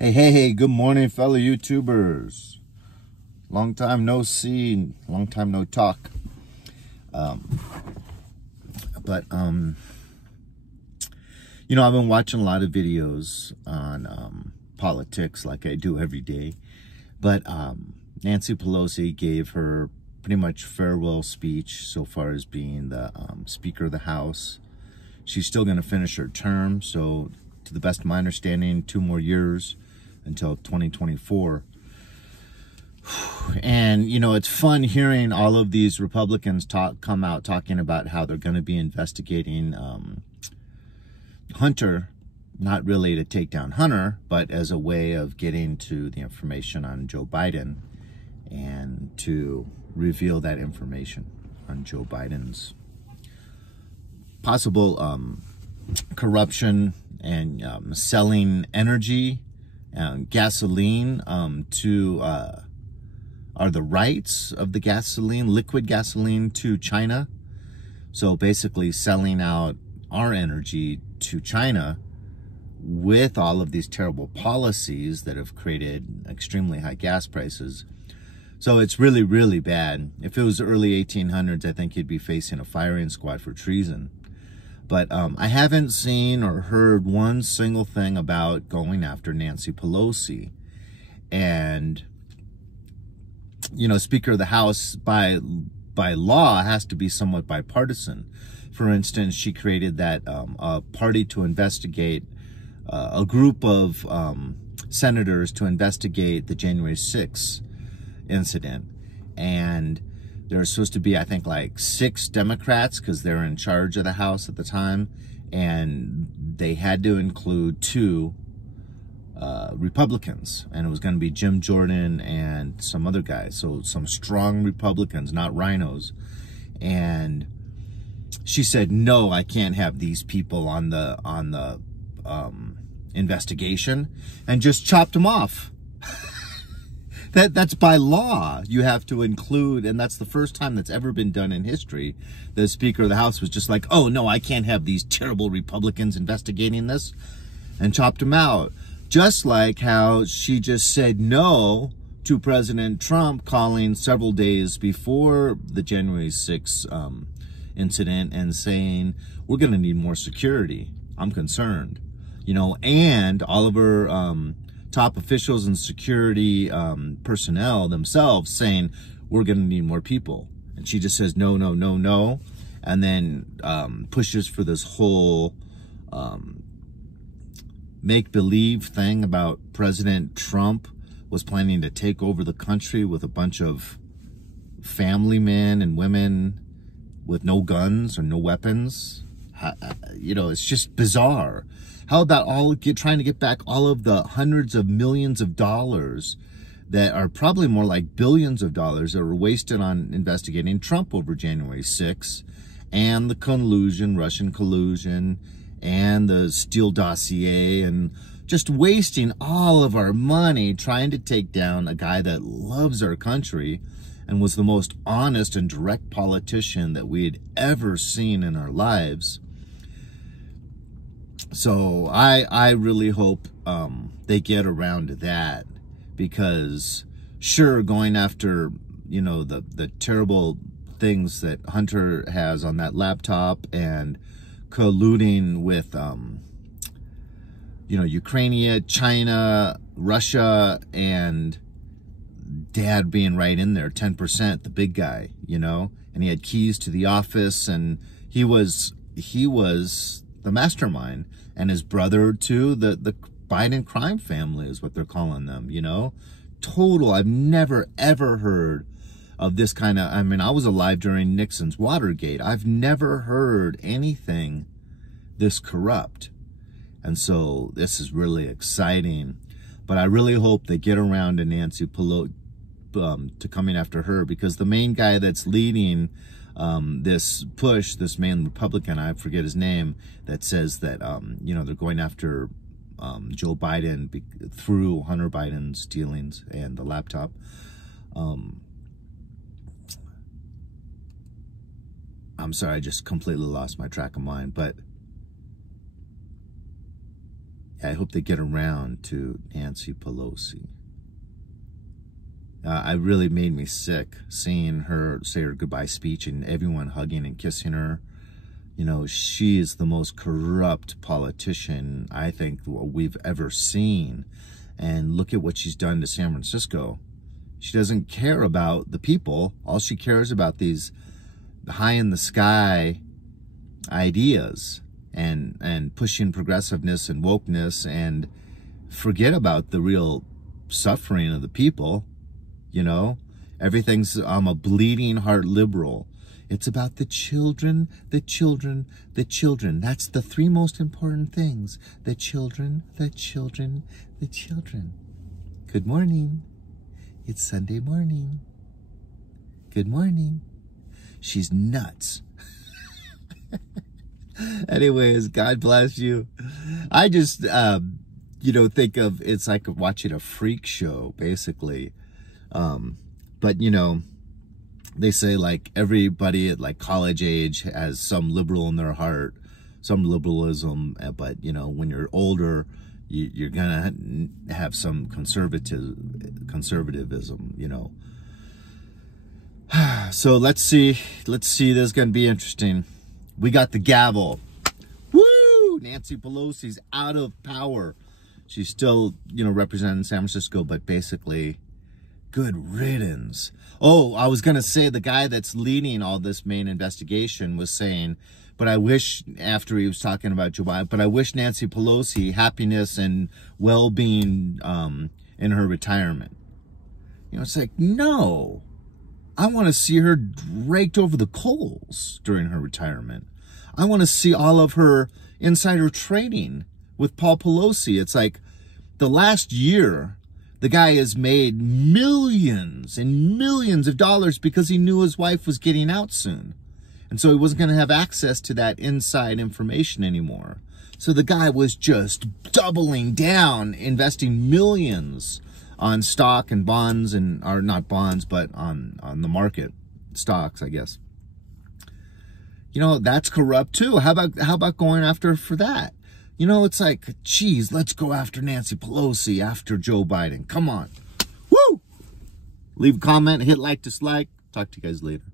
Hey, good morning, fellow YouTubers. Long time no see, long time no talk. But I've been watching a lot of videos on politics like I do every day. But Nancy Pelosi gave her pretty much farewell speech so far as being the Speaker of the House. She's still going to finish her term, so to the best of my understanding, 2 more years until 2024. And, it's fun hearing all of these Republicans come out talking about how they're going to be investigating Hunter, not really to take down Hunter, but as a way of getting to the information on Joe Biden and to reveal that information on Joe Biden's possible corruption and selling energy, gasoline to are the rights of the gasoline, liquid gasoline, to China. So basically selling out our energy to China with all of these terrible policies that have created extremely high gas prices. So it's really, really bad. If it was the early 1800s, I think you'd be facing a firing squad for treason. But I haven't seen or heard one single thing about going after Nancy Pelosi. And, Speaker of the House by law has to be somewhat bipartisan. For instance, she created that a party to investigate, a group of senators to investigate the January 6th incident. And there are supposed to be, I think, like 6 Democrats because they're in charge of the House at the time. And they had to include 2 Republicans. And it was going to be Jim Jordan and some other guys. So some strong Republicans, not rhinos. And she said, no, I can't have these people on the investigation, and just chopped them off. That's by law. You have to include, and that's the first time that's ever been done in history. The Speaker of the House was just like, oh, no, I can't have these terrible Republicans investigating this, and chopped them out. Just like how she just said no to President Trump calling several days before the January 6th incident and saying, we're going to need more security. I'm concerned. And all of her top officials and security personnel themselves saying, we're going to need more people. And she just says, no, no, no, no. And then pushes for this whole make-believe thing about President Trump was planning to take over the country with a bunch of family men and women with no guns or no weapons. It's just bizarre. How about trying to get back all of the hundreds of millions of dollars that are probably more like billions of dollars that were wasted on investigating Trump over January 6th, and the collusion, Russian collusion, and the Steele dossier, and just wasting all of our money trying to take down a guy that loves our country and was the most honest and direct politician that we had ever seen in our lives. So I really hope they get around to that, because sure, going after, the terrible things that Hunter has on that laptop and colluding with, Ukraine, China, Russia, and Dad being right in there, 10%, the big guy, and he had keys to the office, and he was the mastermind, and his brother too, the Biden crime family is what they're calling them, total. I've never ever heard of this kind of, I was alive during Nixon's Watergate. I've never heard anything this corrupt. And so this is really exciting. But I really hope they get around to Nancy Pelosi, to coming after her, because the main guy that's leading this push, this main Republican, I forget his name, that says that, they're going after Joe Biden through Hunter Biden's dealings and the laptop. I'm sorry, I just completely lost my track of mind. But I hope they get around to Nancy Pelosi. It really made me sick seeing her say her goodbye speech and everyone hugging and kissing her. You know, she is the most corrupt politician I think we've ever seen. And look at what she's done to San Francisco. She doesn't care about the people. All she cares about these high in the sky ideas and pushing progressiveness and wokeness, and forget about the real suffering of the people. You know, everything's, I'm a bleeding heart liberal. It's about the children, the children, the children. That's the three most important things. The children, the children, the children. Good morning. It's Sunday morning. Good morning. She's nuts. Anyways, God bless you. I just, you know, think of, it's like watching a freak show, basically. But, you know, they say like everybody at like college age has some liberal in their heart, some liberalism. But, you know, when you're older, you're going to have some conservatism, you know. So let's see. This is going to be interesting. We got the gavel. Woo! Nancy Pelosi's out of power. She's still, you know, representing San Francisco, but basically, good riddance. Oh, I was going to say the guy that's leading all this main investigation was saying, but I wish, after he was talking about Joe Biden, but I wish Nancy Pelosi happiness and well-being in her retirement. You know, it's like, no. I want to see her raked over the coals during her retirement. I want to see all of her insider trading with Paul Pelosi. It's like the last year, the guy has made millions and millions of dollars because he knew his wife was getting out soon. And so he wasn't going to have access to that inside information anymore. So the guy was just doubling down, investing millions on stock and bonds, and, or not bonds, but on the market, stocks, I guess. You know, that's corrupt too. How about going after her for that? You know, it's like, geez, let's go after Nancy Pelosi, after Joe Biden. Come on. Woo! Leave a comment, hit like, dislike. Talk to you guys later.